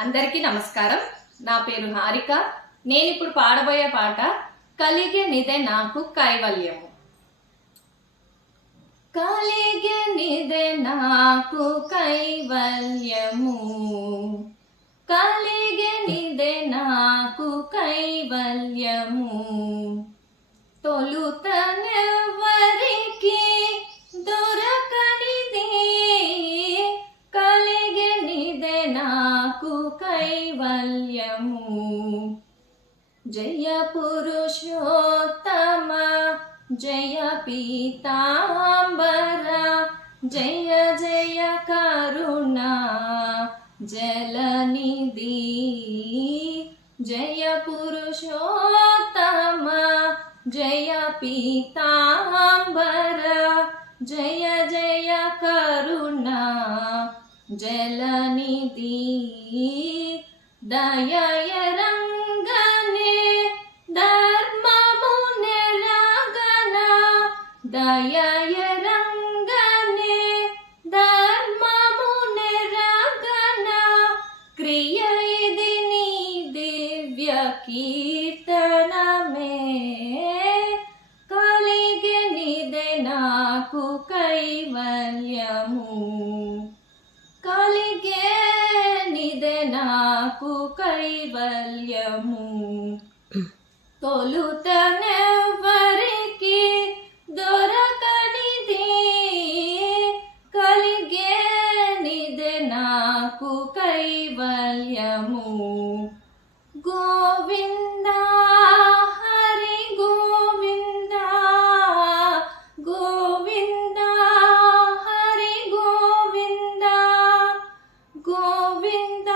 అందరికీ నమస్కారం. నా పేరు హారిక. నేను ఇప్పుడు పాడబోయే పాట కలిగెనిదే నాకు కైవల్యము. కలిగెనిదే నాకు కైవల్యము, కలిగెనిదే నాకు కైవల్యము. తొలుతనెవ్వరికి దొరకనిది కలిగెనిదే నాకు కైవల్యము. జయ పురుషోత్తమ జయ పీతాంబర జయ జయ కరుణా జలనిధి. జయ పురుషోత్తమ జయ పీతాంబర జయ జయ కరుణా జలనిధి. దయయరంగనే ధర్మము నెరగన, దయయరంగనే ధర్మము నెరగన. క్రియ ఇది నీ దివ్య కీర్తనమే. కలిగెనిదే నాకు కైవల్యము, కలిగెనిదే నాకు కైవల్యము. తొలుతనెవ్వరికి దొరకనిది కలిగెనిదే నాకు కైవల్యము. గోవింద హరి గోవింద, గోవింద హరి గోవింద, గోవింద